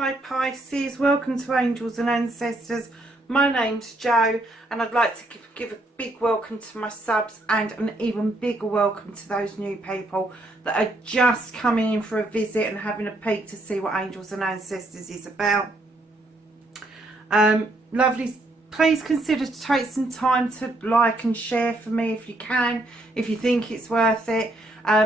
Hi Pisces, welcome to Angels and Ancestors. My name's Jo and I'd like to give a big welcome to my subs and an even bigger welcome to those new people that are just coming in for a visit and having a peek to see what Angels and Ancestors is about. Lovely, please consider to take some time to like and share for me if you can, if you think it's worth it.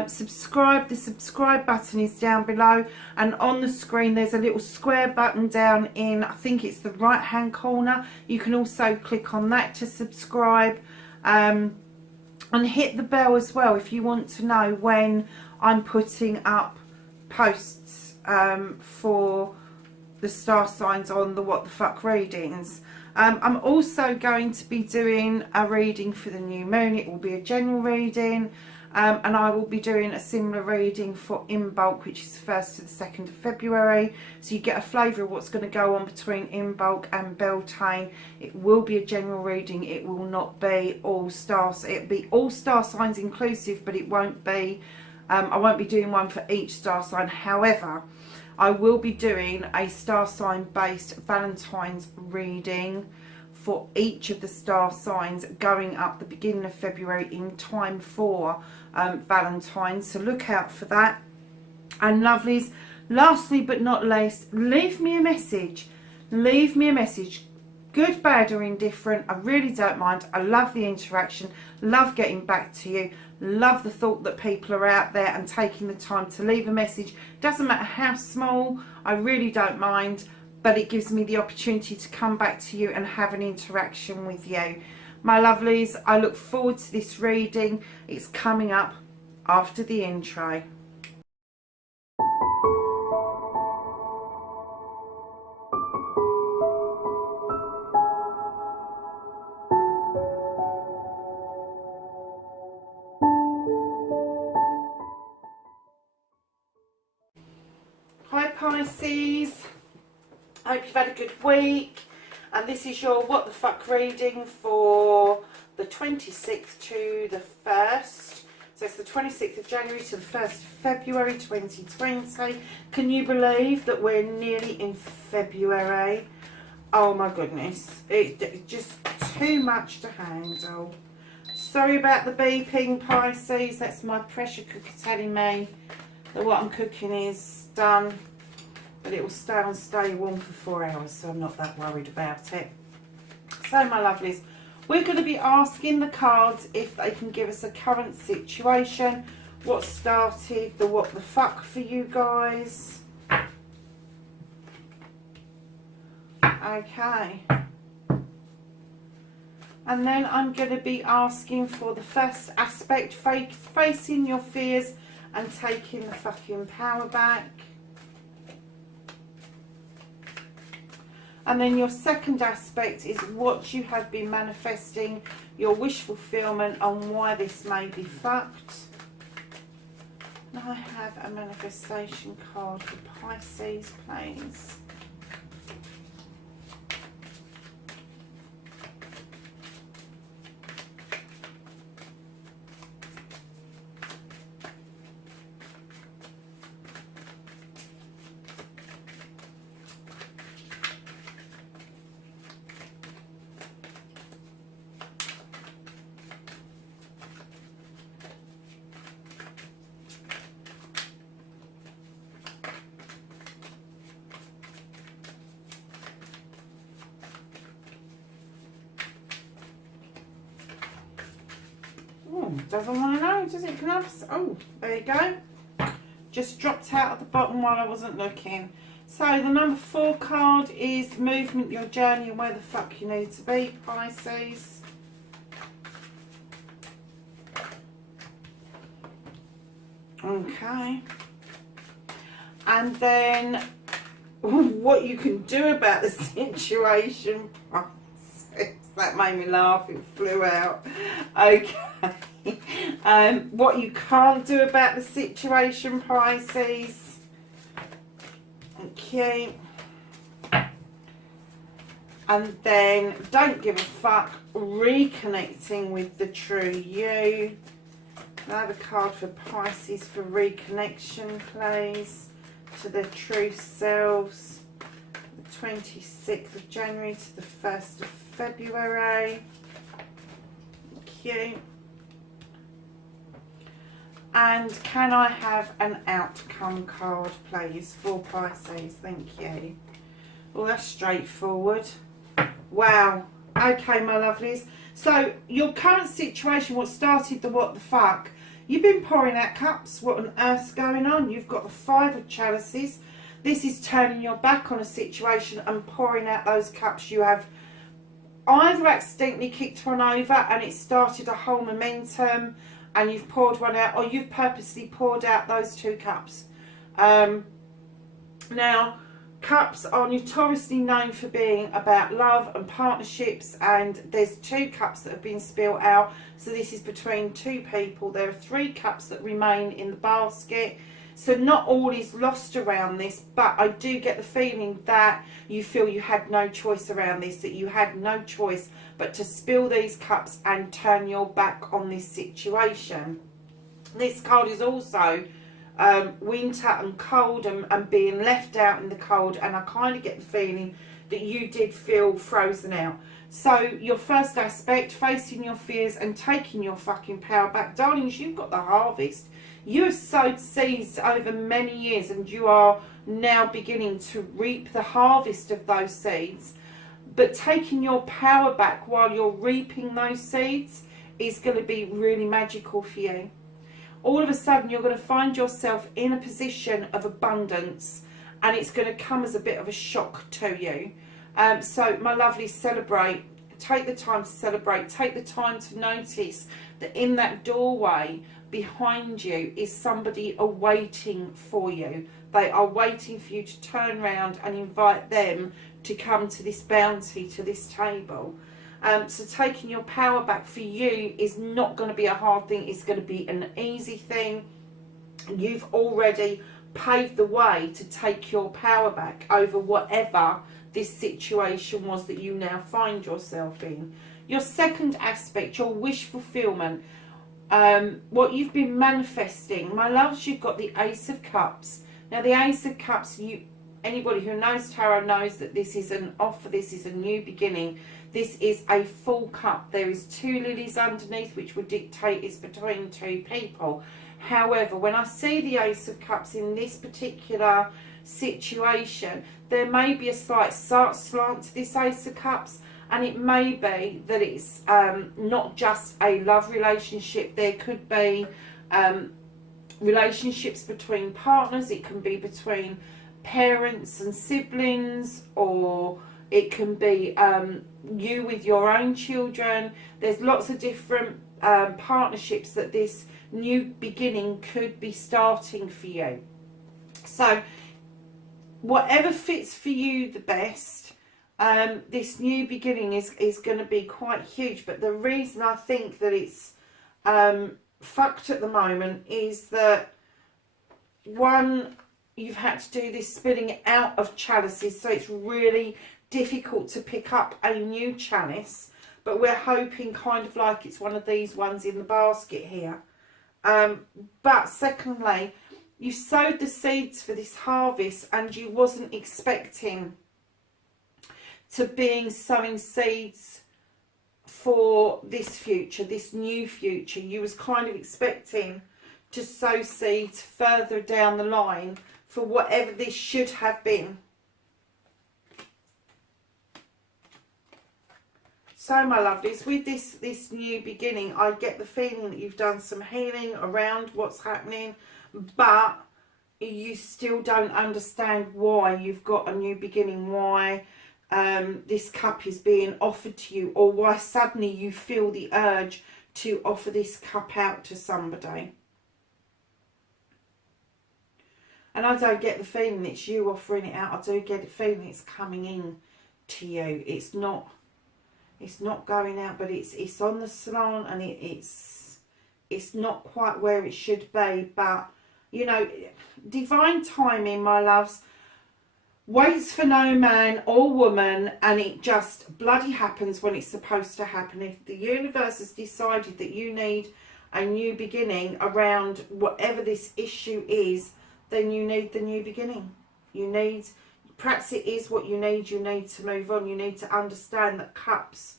Subscribe, the subscribe button is down below, and on the screen there's a little square button down in, I think it's the right hand corner. You can also click on that to subscribe, and hit the bell as well if you want to know when I'm putting up posts for the star signs on the What the Fuck readings. I'm also going to be doing a reading for the new moon. It will be a general reading. And I will be doing a similar reading for in bulk, which is the 1st to the 2nd of February. So you get a flavour of what's going to go on between in bulk and Beltane. It will be a general reading. It will not be all stars. It'll be all star signs inclusive, but it won't be. I won't be doing one for each star sign. However, I will be doing a star sign based Valentine's reading for each of the star signs going up the beginning of February in time for Valentine's, so look out for that. And lovelies, lastly but not least, leave me a message, good, bad or indifferent. I really don't mind. I love the interaction, love getting back to you, love the thought that people are out there and taking the time to leave a message. Doesn't matter how small, I really don't mind, but it gives me the opportunity to come back to you and have an interaction with you. My lovelies, I look forward to this reading. It's coming up after the intro. Hi Pisces. I hope you've had a good week, and this is your What the Fuck reading for the 26th to the 1st. So it's the 26th of January to the 1st of February 2020. Can you believe that we're nearly in February? Oh my goodness, it's just too much to handle. Sorry about the beeping, Pisces. That's my pressure cooker telling me that what I'm cooking is done. But it will stay warm for 4 hours, so I'm not that worried about it. So my lovelies, we're going to be asking the cards if they can give us a current situation. What started the what the fuck for you guys? Okay. And then I'm going to be asking for the first aspect, facing your fears and taking the fucking power back. And then your second aspect is what you have been manifesting, your wish fulfillment, on why this may be fucked. And I have a manifestation card for Pisces, please. Doesn't want to know, does it? Oh, there you go. Just dropped out at the bottom while I wasn't looking. So the number 4 card is movement, your journey, and where the fuck you need to be, Pisces. Okay. And then what you can do about the situation, Pisces. That made me laugh, it flew out. Okay. What you can't do about the situation, Pisces. Okay. And then don't give a fuck, reconnecting with the true you. Another card for Pisces for reconnection, please, to their true selves. 26th of January to the 1st of February. Thank you. And can I have an outcome card, please, for Pisces? Thank you. Well, that's straightforward. Wow. Okay, my lovelies. So, your current situation, what started the what the fuck, you've been pouring out cups. What on earth's going on? You've got the 5 of chalices. This is turning your back on a situation and pouring out those cups. You have either accidentally kicked one over and it started a whole momentum and you've poured one out, or you've purposely poured out those 2 cups. Now, cups are notoriously known for being about love and partnerships, and there's 2 cups that have been spilled out, so this is between 2 people. There are 3 cups that remain in the basket, so not all is lost around this, but I do get the feeling that you feel you had no choice around this, that you had no choice but to spill these cups and turn your back on this situation. This card is also winter and cold and being left out in the cold, and I kind of get the feeling that you did feel frozen out. So your first aspect, facing your fears and taking your fucking power back. Darlings, you've got the harvest. You have sowed seeds over many years and you are now beginning to reap the harvest of those seeds. But taking your power back while you're reaping those seeds is going to be really magical for you. All of a sudden you're going to find yourself in a position of abundance, and it's going to come as a bit of a shock to you. So my lovely, celebrate. Take the time to celebrate. Take the time to notice that in that doorway behind you is somebody awaiting for you. They are waiting for you to turn around and invite them to come to this bounty, to this table. So taking your power back for you is not going to be a hard thing. It's going to be an easy thing. You've already paved the way to take your power back over whatever this situation was that you now find yourself in. Your second aspect, your wish fulfillment, what you've been manifesting. My loves, you've got the Ace of Cups. Now the Ace of Cups, anybody who knows tarot knows that this is an offer, this is a new beginning. This is a full cup. There is 2 lilies underneath, which would dictate it's between 2 people. However, when I see the Ace of Cups in this particular situation, there may be a slight slant to this Ace of Cups, and it may be that it's not just a love relationship. There could be relationships between partners. It can be between parents and siblings, or it can be you with your own children. There's lots of different partnerships that this new beginning could be starting for you. So whatever fits for you the best, this new beginning is going to be quite huge. But the reason I think that it's fucked at the moment is that, one, you've had to do this spilling out of chalices, so it's really difficult to pick up a new chalice, but we're hoping kind of like it's one of these ones in the basket here. But secondly, you sowed the seeds for this harvest and you wasn't expecting to being sowing seeds for this future, this new future. You was kind of expecting to sow seeds further down the line for whatever this should have been. So my lovelies, with this new beginning, I get the feeling that you've done some healing around what's happening, but you still don't understand why you've got a new beginning, why this cup is being offered to you, or why suddenly you feel the urge to offer this cup out to somebody. And I don't get the feeling it's you offering it out. I do get the feeling it's coming in to you. It's not going out, but it's on the slant, and it's not quite where it should be. But you know, divine timing, my loves, waits for no man or woman, and it just bloody happens when it's supposed to happen. If the universe has decided that you need a new beginning around whatever this issue is, then you need the new beginning. You need perhaps it is what you need to move on. You need to understand that cups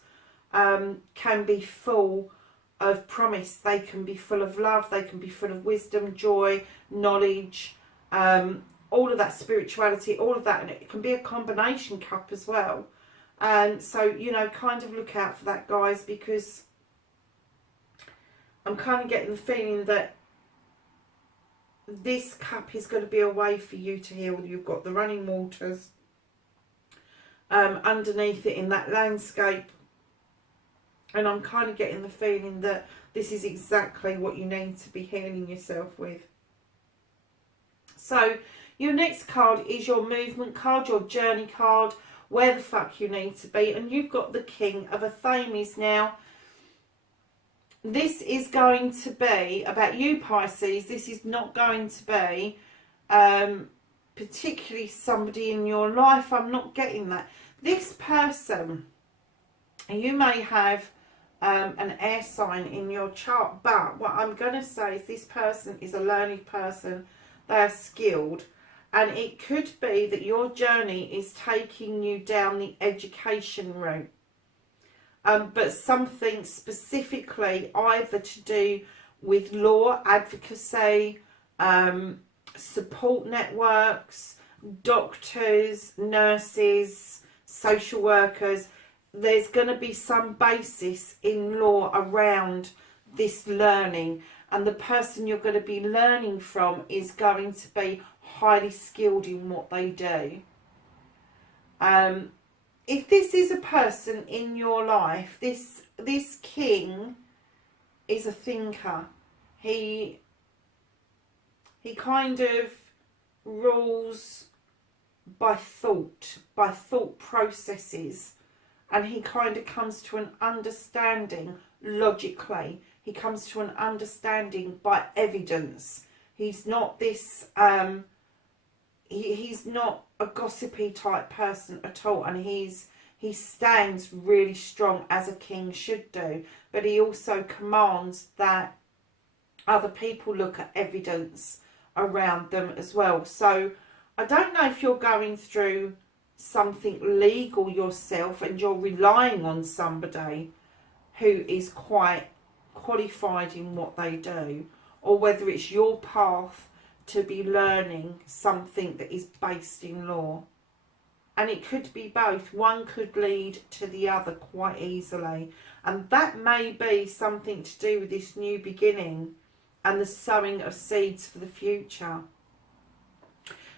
can be full of promise. They can be full of love, they can be full of wisdom, joy, knowledge, all of that spirituality, all of that, and it can be a combination cup as well. And so, you know, kind of look out for that, guys, because I'm kind of getting the feeling that this cup is going to be a way for you to heal. You've got the running waters underneath it in that landscape, and I'm kind of getting the feeling that this is exactly what you need to be healing yourself with. So your next card is your movement card, your journey card, where the fuck you need to be, and you've got the King of Athames. Now, this is going to be about you, Pisces. This is not going to be particularly somebody in your life. I'm not getting that. This person, you may have an air sign in your chart, but what I'm going to say is this person is a learned person. They are skilled, and it could be that your journey is taking you down the education route. But something specifically either to do with law, advocacy, support networks, doctors, nurses, social workers. There's going to be some basis in law around this learning, and the person you're going to be learning from is going to be highly skilled in what they do. If this is a person in your life, this king is a thinker. He kind of rules by thought processes, and he kind of comes to an understanding logically. He comes to an understanding by evidence. He's not this he's not a gossipy type person at all, and he stands really strong as a king should do, but he also commands that other people look at evidence around them as well. So I don't know if you're going through something legal yourself and you're relying on somebody who is quite qualified in what they do, or whether it's your path to be learning something that is based in law. And it could be both. One could lead to the other quite easily, and that may be something to do with this new beginning and the sowing of seeds for the future.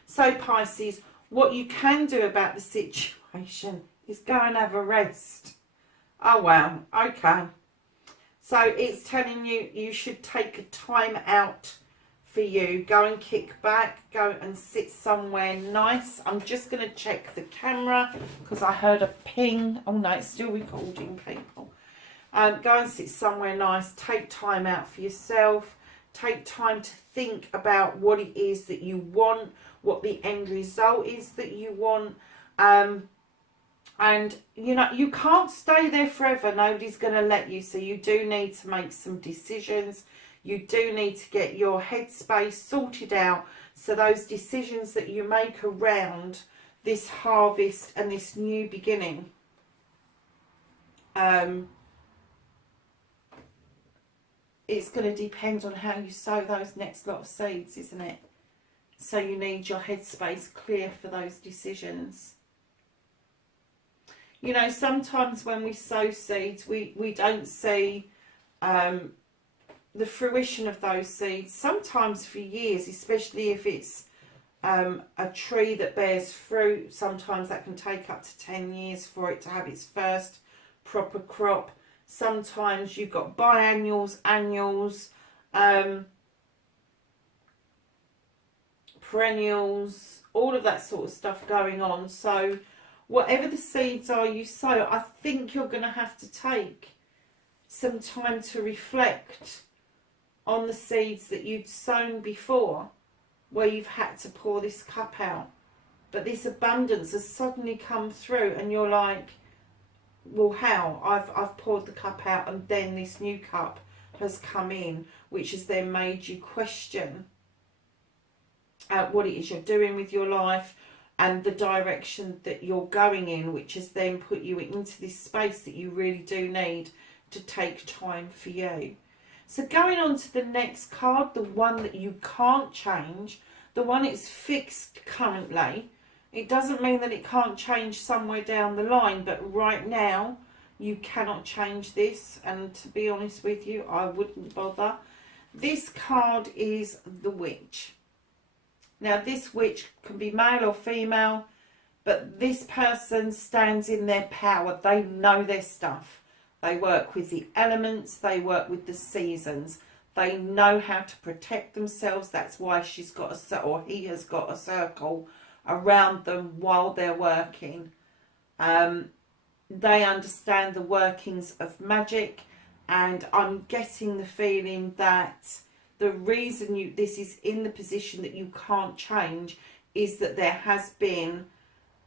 So Pisces, what you can do about the situation is go and have a rest. Oh wow, okay. So it's telling you you should take a time out for you. Go and kick back, go and sit somewhere nice. I'm just going to check the camera because I heard a ping. Oh no, it's still recording, people. Go and sit somewhere nice, take time out for yourself, take time to think about what it is that you want, what the end result is that you want. And you know, you can't stay there forever. Nobody's going to let you, so you do need to make some decisions. You do need to get your headspace sorted out, so those decisions that you make around this harvest and this new beginning, it's going to depend on how you sow those next lot of seeds, isn't it? So you need your headspace clear for those decisions. You know, sometimes when we sow seeds, we don't see the fruition of those seeds, sometimes for years, especially if it's a tree that bears fruit. Sometimes that can take up to 10 years for it to have its first proper crop. Sometimes you've got biennials, annuals, perennials, all of that sort of stuff going on. So whatever the seeds are you sow, I think you're going to have to take some time to reflect on the seeds that you'd sown before, where you've had to pour this cup out. But this abundance has suddenly come through and you're like, well, how? I've poured the cup out and then this new cup has come in, which has then made you question what it is you're doing with your life, and the direction that you're going in, which has then put you into this space that you really do need to take time for you. So going on to the next card, the one that you can't change, the one that's fixed currently. It doesn't mean that it can't change somewhere down the line, but right now you cannot change this, and to be honest with you, I wouldn't bother. This card is the Witch. Now this witch can be male or female, but this person stands in their power. They know their stuff. They work with the elements, they work with the seasons. They know how to protect themselves. That's why she's got or he has got a circle around them while they're working. They understand the workings of magic, and I'm getting the feeling that the reason this is in the position that you can't change is that there has been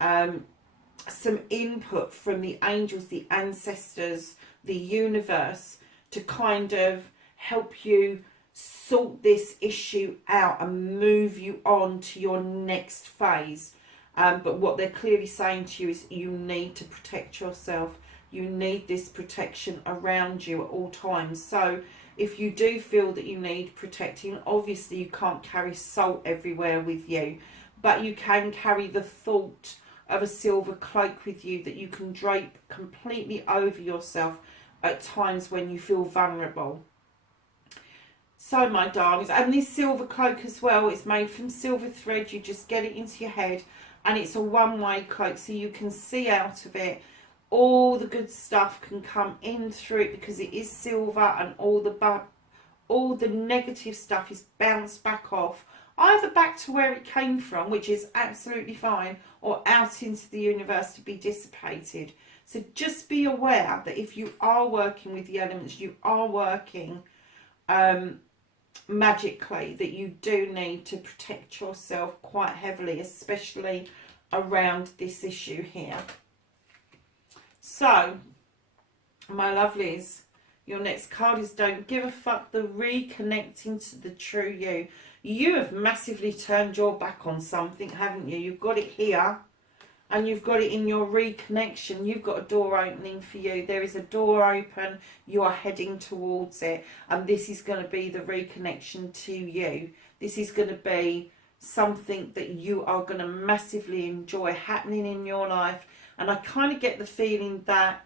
some input from the angels, the ancestors, the universe, to kind of help you sort this issue out and move you on to your next phase. But what they're clearly saying to you is you need to protect yourself. You need this protection around you at all times. So if you do feel that you need protecting, obviously you can't carry salt everywhere with you, but you can carry the thought of a silver cloak with you that you can drape completely over yourself at times when you feel vulnerable. So my darlings, and this silver cloak as well, it's made from silver thread. You just get it into your head, and it's a one-way cloak, so you can see out of it. All the good stuff can come in through it because it is silver, and all the negative stuff is bounced back off, either back to where it came from, which is absolutely fine, or out into the universe to be dissipated. So just be aware that if you are working with the elements, you are working magically, that you do need to protect yourself quite heavily, especially around this issue here. So, my lovelies, your next card is Don't Give a Fuck, the reconnecting to the true you. You have massively turned your back on something, haven't you? You've got it here, and you've got it in your reconnection. You've got a door opening for you. There is a door open. You are heading towards it, and this is going to be the reconnection to you. This is going to be something that you are going to massively enjoy happening in your life. And I kind of get the feeling that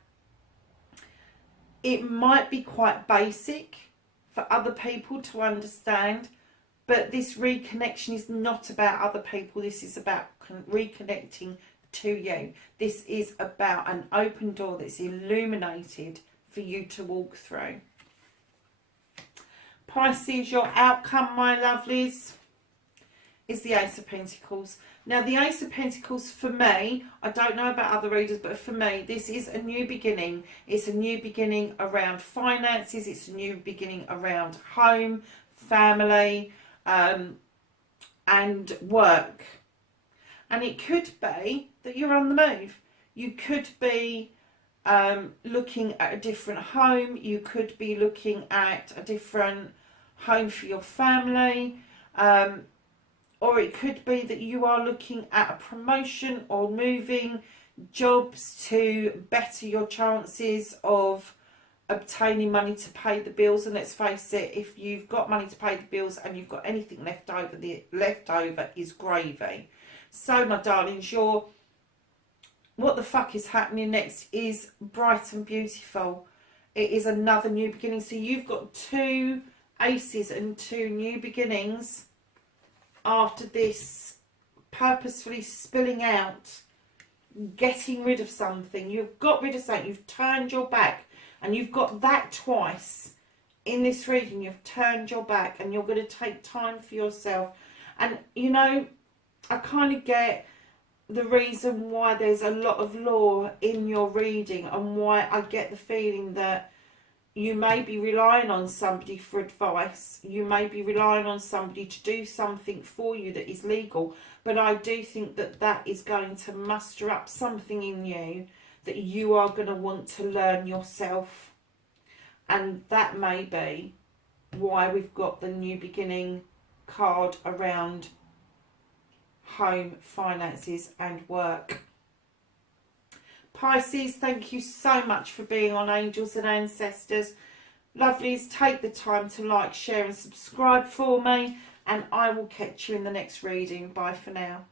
it might be quite basic for other people to understand, but this reconnection is not about other people. This is about reconnecting to you. This is about an open door that's illuminated for you to walk through. Pisces, your outcome, my lovelies, is the Ace of Pentacles. Now, the Ace of Pentacles, for me, I don't know about other readers, but for me, this is a new beginning. It's a new beginning around finances. It's a new beginning around home, family, and work. And it could be that you're on the move. You could be looking at a different home. You could be looking at a different home for your family. Or it could be that you are looking at a promotion or moving jobs to better your chances of obtaining money to pay the bills. And let's face it, if you've got money to pay the bills and you've got anything left over, the leftover is gravy. So my darlings, what the fuck is happening next is bright and beautiful. It is another new beginning. So you've got 2 aces and 2 new beginnings after this purposefully spilling out, getting rid of something. You've got rid of something. You've turned your back, and you've got that twice in this reading. You've turned your back, and you're going to take time for yourself. And you know, I kind of get the reason why there's a lot of law in your reading, and why I get the feeling that you may be relying on somebody for advice. You may be relying on somebody to do something for you that is legal. But I do think that that is going to muster up something in you that you are going to want to learn yourself. And that may be why we've got the new beginning card around home, finances and work. Pisces, thank you so much for being on Angels and Ancestors. Lovelies, take the time to like, share and subscribe for me, and I will catch you in the next reading. Bye for now.